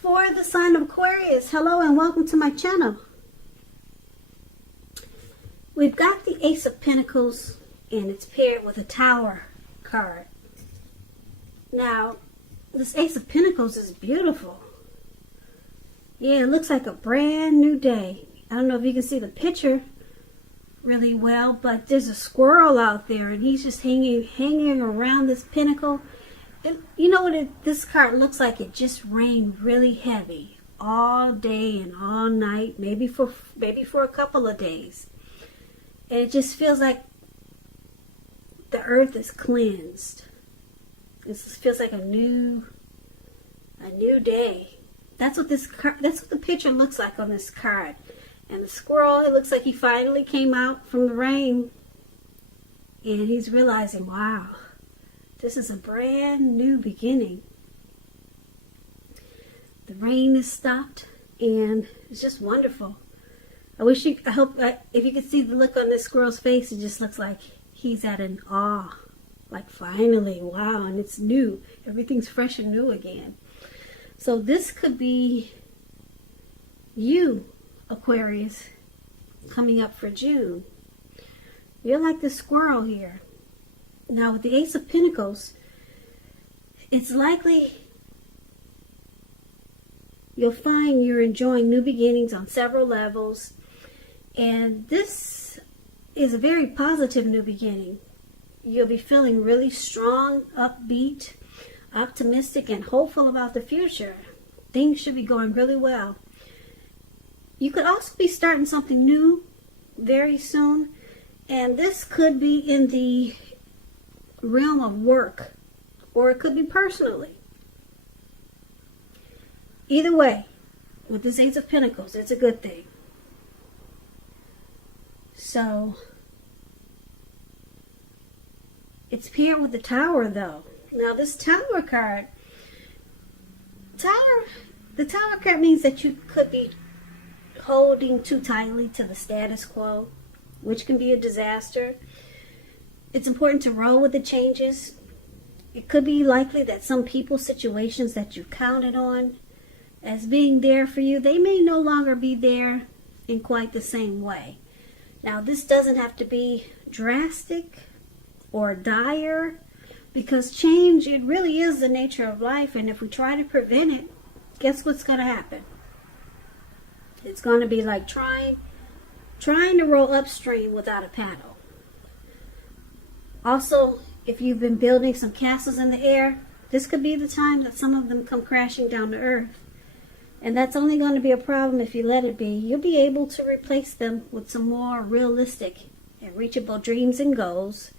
for the sign of Aquarius. Hello and welcome to my channel. We've got the Ace of Pentacles and it's paired with a Tower card. Now, this Ace of Pentacles is beautiful. Yeah, it looks like a brand new day. I don't know if you can see the picture really well, but there's a squirrel out there and he's just hanging around this pentacle. And you know what this card looks like? It just rained really heavy all day and all night, maybe for a couple of days. And it just feels like the earth is cleansed. It feels like a new day. That's what the picture looks like on this card. And the squirrel, it looks like he finally came out from the rain. And he's realizing, wow, this is a brand new beginning. The rain is stopped and it's just wonderful. I hope if you could see the look on this squirrel's face, it just looks like he's at an awe. Like finally, wow, and it's new. Everything's fresh and new again. So this could be you, Aquarius, coming up for June. You're like the squirrel here. Now with the Ace of Pentacles, it's likely you'll find you're enjoying new beginnings on several levels. And this is a very positive new beginning. You'll be feeling really strong, upbeat, optimistic, and hopeful about the future. Things should be going really well. You could also be starting something new very soon. And this could be in the realm of work, or it could be personally. Either way, with this Ace of Pentacles, it's a good thing. So, it's paired with the Tower, though. Now, this Tower card, the Tower card means that you could be holding too tightly to the status quo, which can be a disaster. It's important to roll with the changes. It could be likely that some people, situations that you counted on as being there for you, they may no longer be there in quite the same way. Now, this doesn't have to be drastic or dire, because change, it really is the nature of life, and if we try to prevent it, guess what's going to happen? It's going to be like trying to roll upstream without a paddle. Also, if you've been building some castles in the air, this could be the time that some of them come crashing down to earth. And that's only going to be a problem if you let it be. You'll be able to replace them with some more realistic and reachable dreams and goals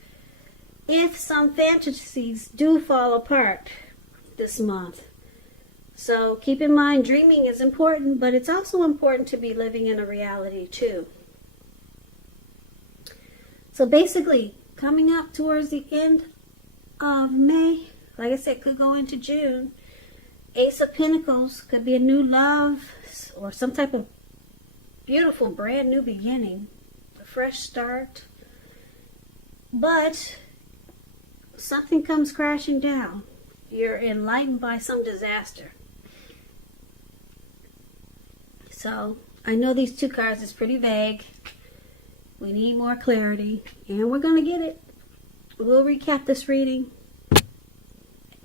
if some fantasies do fall apart this month. So keep in mind, dreaming is important, but it's also important to be living in a reality too. So basically, coming up towards the end of May, like I said, could go into June. Ace of Pentacles could be a new love or some type of beautiful brand new beginning, a fresh start. But something comes crashing down. You're enlightened by some disaster. So I know these two cards is pretty vague. We need more clarity, and we're going to get it. We'll recap this reading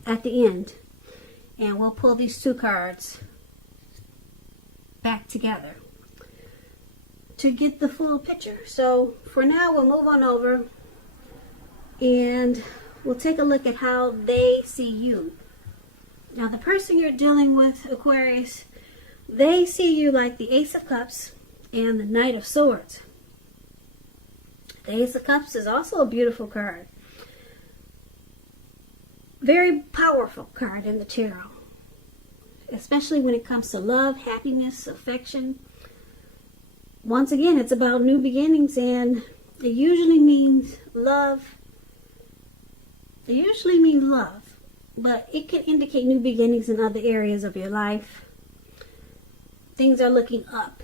at the end, and we'll pull these two cards back together to get the full picture. So for now, we'll move on over and we'll take a look at how they see you. Now, the person you're dealing with, Aquarius, they see you like the Ace of Cups and the Knight of Swords. The Ace of Cups is also a beautiful card. Very powerful card in the tarot, especially when it comes to love, happiness, affection. Once again, it's about new beginnings, and it usually means love. It usually means love, but it can indicate new beginnings in other areas of your life. Things are looking up.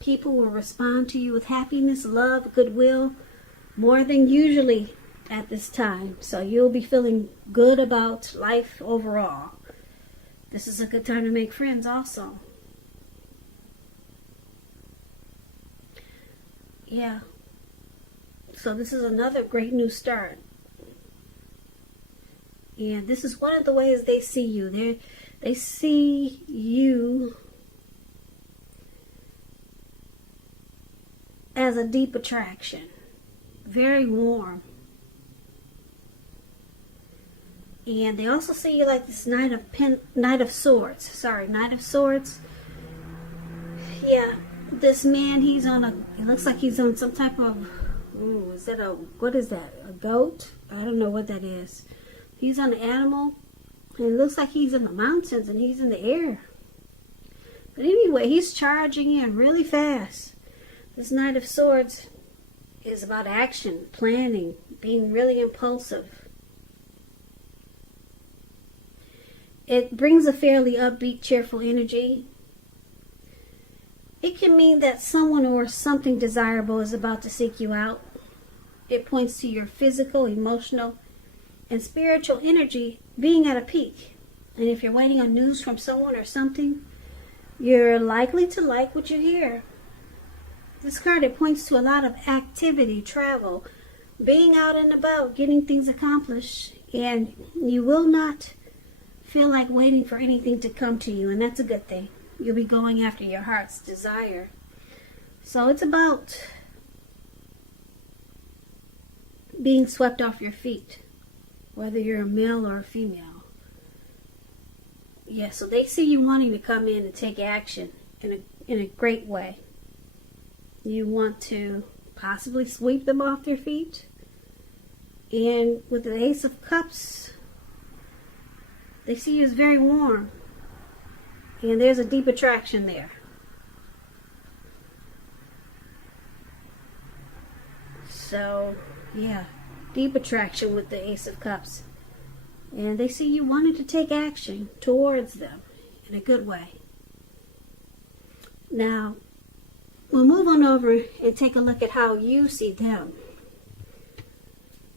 People will respond to you with happiness, love, goodwill, more than usually at this time. So you'll be feeling good about life overall. This is a good time to make friends also. Yeah. So this is another great new start. And this is one of the ways they see you. They see you as a deep attraction. Very warm. And they also see you like this Knight of Swords. Sorry, Knight of Swords. Yeah, this man, it looks like he's on some type of, what is that? A goat? I don't know what that is. He's on an animal, and it looks like he's in the mountains and he's in the air. But anyway, he's charging in really fast. This Knight of Swords is about action, planning, being really impulsive. It brings a fairly upbeat, cheerful energy. It can mean that someone or something desirable is about to seek you out. It points to your physical, emotional, and spiritual energy being at a peak. And if you're waiting on news from someone or something, you're likely to like what you hear. This card, it points to a lot of activity, travel, being out and about, getting things accomplished, and you will not feel like waiting for anything to come to you, and that's a good thing. You'll be going after your heart's desire. So it's about being swept off your feet, whether you're a male or a female. Yeah, so they see you wanting to come in and take action in a great way. You want to possibly sweep them off their feet. And with the Ace of Cups, they see you as very warm. And there's a deep attraction there. So, yeah, deep attraction with the Ace of Cups. And they see you wanting to take action towards them in a good way. Now, we'll move on over and take a look at how you see them.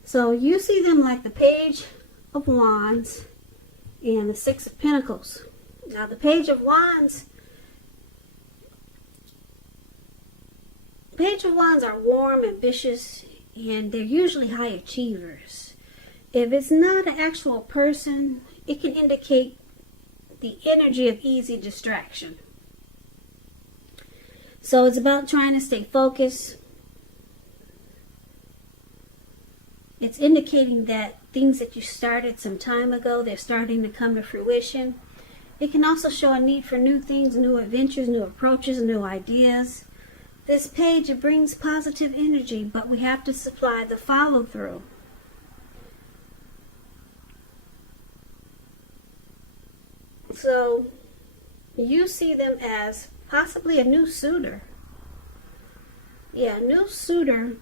So you see them like the Page of Wands and the Six of Pentacles. Now the Page of Wands are warm, ambitious, and they're usually high achievers. If it's not an actual person, it can indicate the energy of easy distraction. So it's about trying to stay focused. It's indicating that things that you started some time ago, they're starting to come to fruition. It can also show a need for new things, new adventures, new approaches, new ideas. This page, it brings positive energy, but we have to supply the follow-through. So you see them as possibly a new suitor. Yeah, a new suitor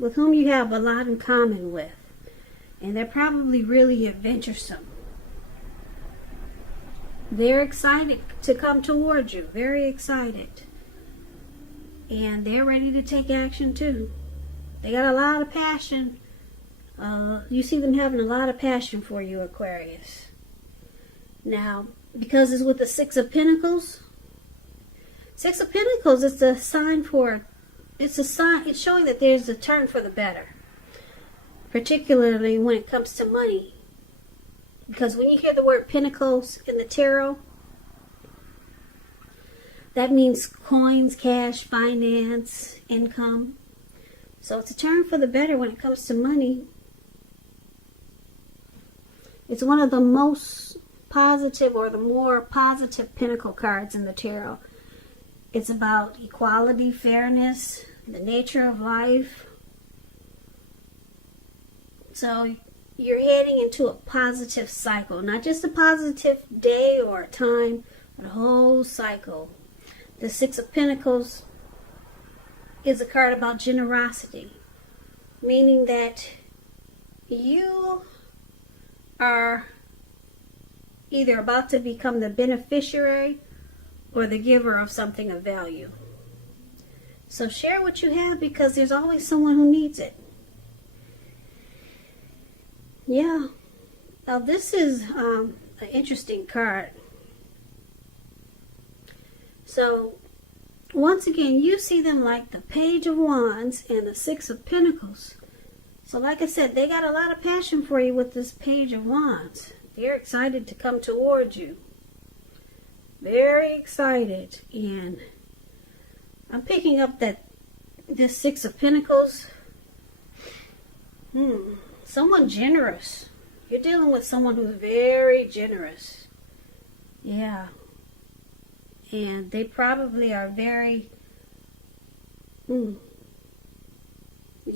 with whom you have a lot in common with. And they're probably really adventuresome. They're excited to come towards you. Very excited. And they're ready to take action too. They got a lot of passion. You see them having a lot of passion for you, Aquarius. Now, because it's with the Six of Pentacles. Six of Pentacles is a sign for, it's showing that there's a turn for the better. Particularly when it comes to money. Because when you hear the word pentacles in the tarot, that means coins, cash, finance, income. So it's a turn for the better when it comes to money. It's one of the most positive or the more positive pentacle cards in the tarot. It's about equality, fairness, the nature of life. So you're heading into a positive cycle. Not just a positive day or a time, but a whole cycle. The Six of Pentacles is a card about generosity. Meaning that you are either about to become the beneficiary or the giver of something of value. So share what you have, because there's always someone who needs it. Yeah. Now this is an interesting card. So, once again, you see them like the Page of Wands and the Six of Pentacles. So like I said, they got a lot of passion for you with this Page of Wands. They're excited to come towards you. Very excited. And I'm picking up that this Six of Pentacles. Someone generous. You're dealing with someone who's very generous. Yeah. And they probably are very... You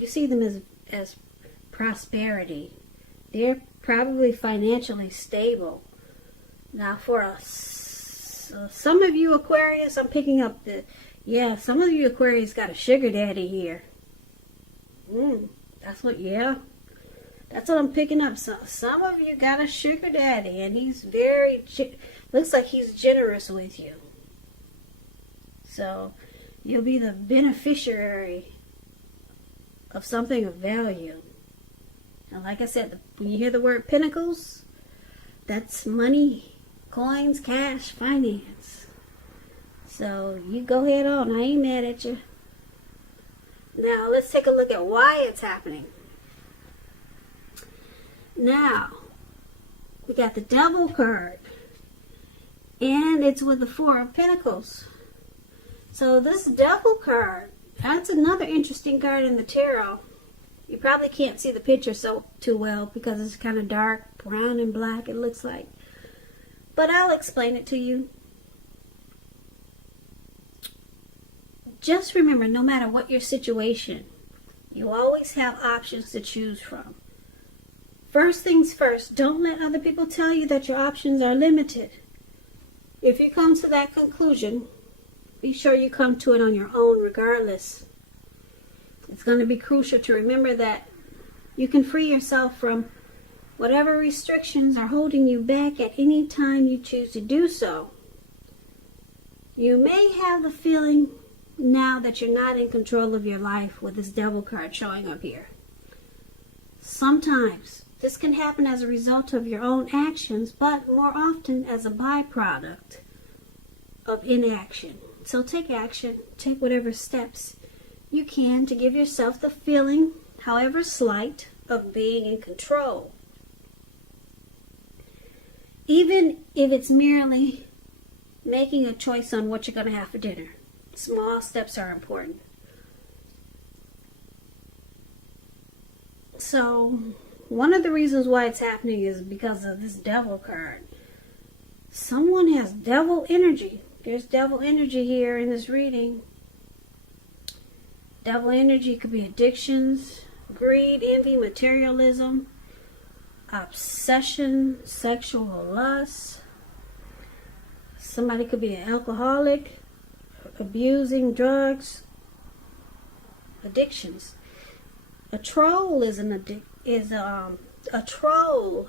see them as prosperity. They're probably financially stable. Now for some of you Aquarius, I'm picking up the... Yeah, some of you Aquarius got a sugar daddy here. That's what I'm picking up. So, some of you got a sugar daddy, and he's looks like he's generous with you. So, you'll be the beneficiary of something of value. And like I said, when you hear the word pentacles, that's money, coins, cash, finance. So, you go ahead on. I ain't mad at you. Now, let's take a look at why it's happening. Now, we got the Devil card. And it's with the Four of Pentacles. So, this Devil card, that's another interesting card in the tarot. You probably can't see the picture too well because it's kind of dark, brown and black, it looks like. But I'll explain it to you. Just remember, no matter what your situation, you always have options to choose from. First things first, don't let other people tell you that your options are limited. If you come to that conclusion, be sure you come to it on your own regardless. It's going to be crucial to remember that you can free yourself from whatever restrictions are holding you back at any time you choose to do so. You may have the feeling now that you're not in control of your life with this Devil card showing up here. Sometimes this can happen as a result of your own actions, but more often as a byproduct of inaction. So take action, take whatever steps you can to give yourself the feeling, however slight, of being in control. Even if it's merely making a choice on what you're going to have for dinner. Small steps are important. So, one of the reasons why it's happening is because of this Devil card. Someone has devil energy. There's devil energy here in this reading. Devil energy could be addictions, greed, envy, materialism, obsession, sexual lust. Somebody could be an alcoholic, abusing drugs, addictions. A troll is a troll.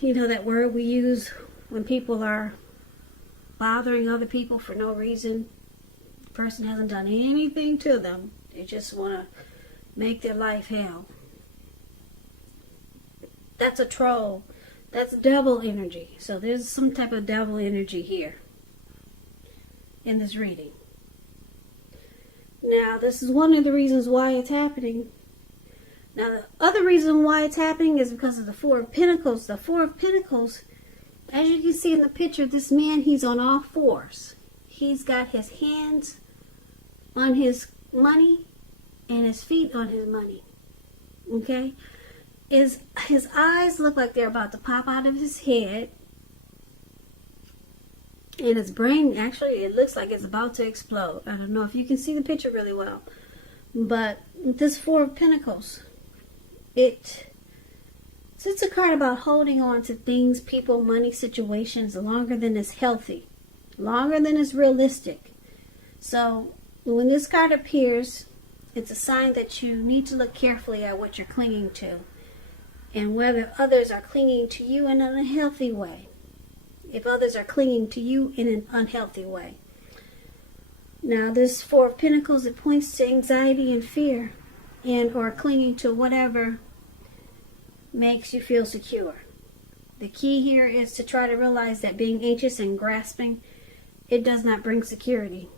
You know that word we use when people are bothering other people for no reason. The person hasn't done anything to them. They just want to make their life hell. That's a troll. That's devil energy. So there's some type of devil energy here in this reading. Now, this is one of the reasons why it's happening. Now, the other reason why it's happening is because of the Four of Pentacles. The Four of Pentacles, as you can see in the picture, this man, he's on all fours. He's got his hands on his money and his feet on his money. Okay? His eyes look like they're about to pop out of his head. And his brain, actually, it looks like it's about to explode. I don't know if you can see the picture really well. But this Four of Pentacles, it's a card about holding on to things, people, money, situations longer than is healthy, longer than is realistic. So when this card appears, it's a sign that you need to look carefully at what you're clinging to and whether others are clinging to you in an unhealthy way. If others are clinging to you in an unhealthy way. Now, this Four of Pentacles, it points to anxiety and fear and or clinging to whatever makes you feel secure. The key here is to try to realize that being anxious and grasping it does not bring security.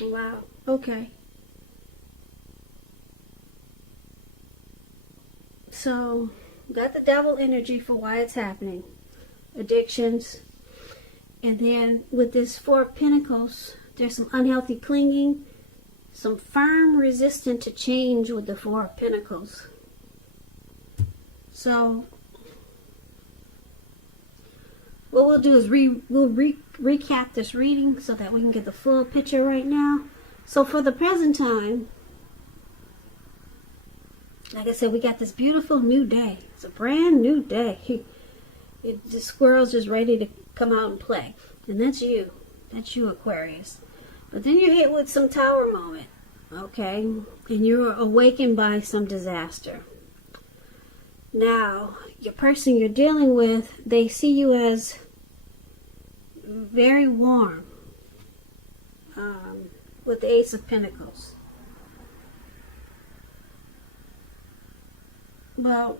Wow. Okay. So, got the devil energy for why it's happening. Addictions. And then with this Four of Pentacles, there's some unhealthy clinging, some firm resistance to change with the Four of Pentacles. So, what we'll do is recap this reading so that we can get the full picture right now. So for the present time, like I said, we got this beautiful new day. It's a brand new day. The squirrel's just ready to come out and play. And that's you. That's you, Aquarius. But then you're hit with some tower moment. Okay? And you're awakened by some disaster. Now, your person you're dealing with, they see you as very warm. With the Ace of Pentacles. Well,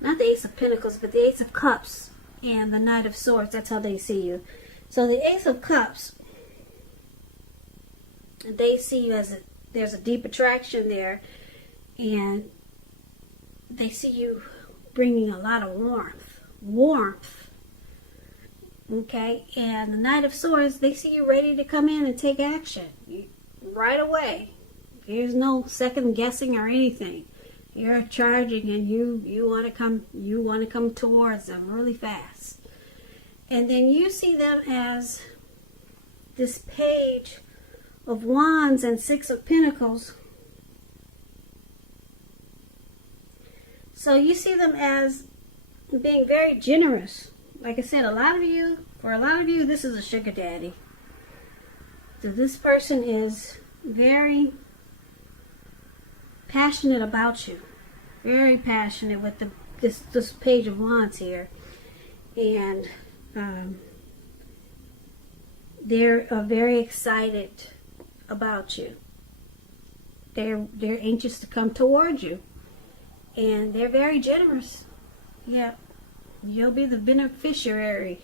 not the Ace of Pentacles, but the Ace of Cups and the Knight of Swords. That's how they see you. So the Ace of Cups, they see you as there's a deep attraction there, and they see you bringing a lot of warmth. Okay, and the Knight of Swords, they see you ready to come in and take action right away. There's no second guessing or anything. You're charging, and you want to come towards them really fast. And then you see them as this Page of Wands and Six of Pentacles. So you see them as being very generous. Like I said, for a lot of you, this is a sugar daddy. So this person is very passionate about you. Very passionate with this Page of Wands here. And they're very excited about you. They're anxious to come towards you. And they're very generous. Yeah. You'll be the beneficiary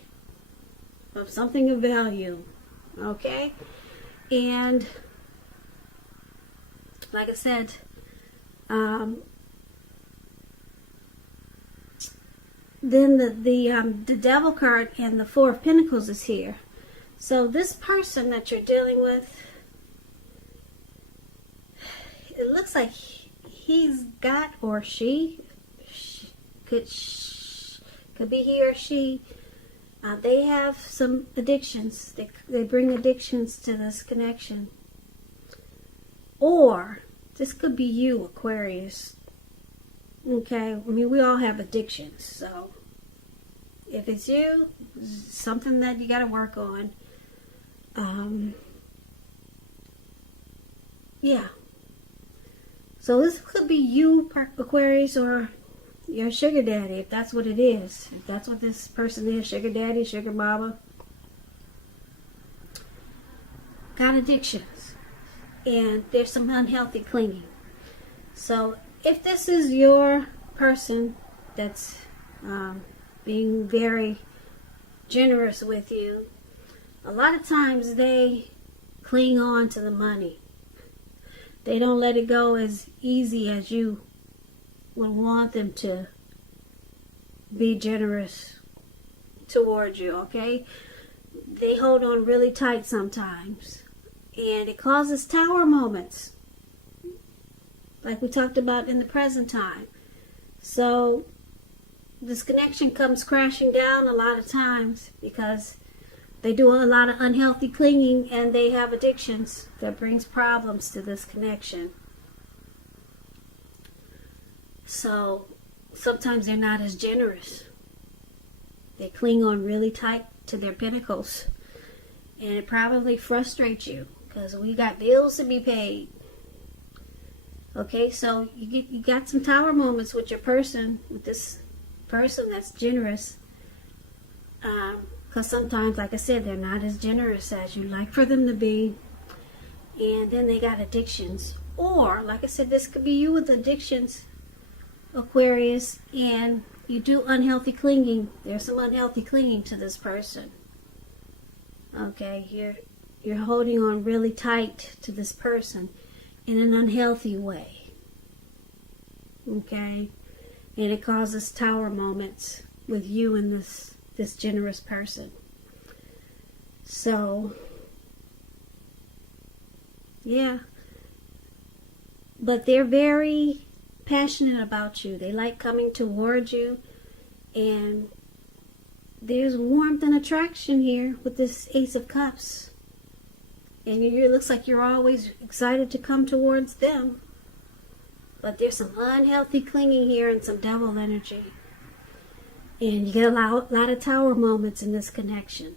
of something of value. Okay? And like I said, then the Devil card and the Four of Pentacles is here. So this person that you're dealing with, it looks like he's got, or she could be he or she. They have some addictions. They bring addictions to this connection. Or this could be you, Aquarius. Okay, I mean, we all have addictions. So if it's you, something that you got to work on. Yeah. So this could be you, Aquarius, or your sugar daddy, if that's what it is. If that's what this person is, sugar daddy, sugar mama. Got addictions. And there's some unhealthy clinging. So if this is your person that's being very generous with you, a lot of times they cling on to the money. They don't let it go as easy as you would want them to be generous towards you, okay? They hold on really tight sometimes. And it causes tower moments, like we talked about in the present time. So this connection comes crashing down a lot of times because they do a lot of unhealthy clinging, and they have addictions that brings problems to this connection. So sometimes they're not as generous. They cling on really tight to their pentacles, and it probably frustrates you because we got bills to be paid. Okay, so you got some tower moments with your person, with this person that's generous. Because sometimes, like I said, they're not as generous as you'd like for them to be. And then they got addictions. Or, like I said, this could be you with addictions, Aquarius, and You do unhealthy clinging. There's some unhealthy clinging to this person. Okay, you're holding on really tight to this person in an unhealthy way. Okay? And it causes tower moments with you and this generous person. So, yeah. But they're very passionate about you. They like coming towards you. And there's warmth and attraction here with this Ace of Cups. And it looks like you're always excited to come towards them. But there's some unhealthy clinging here and some devil energy. And you get a lot of tower moments in this connection.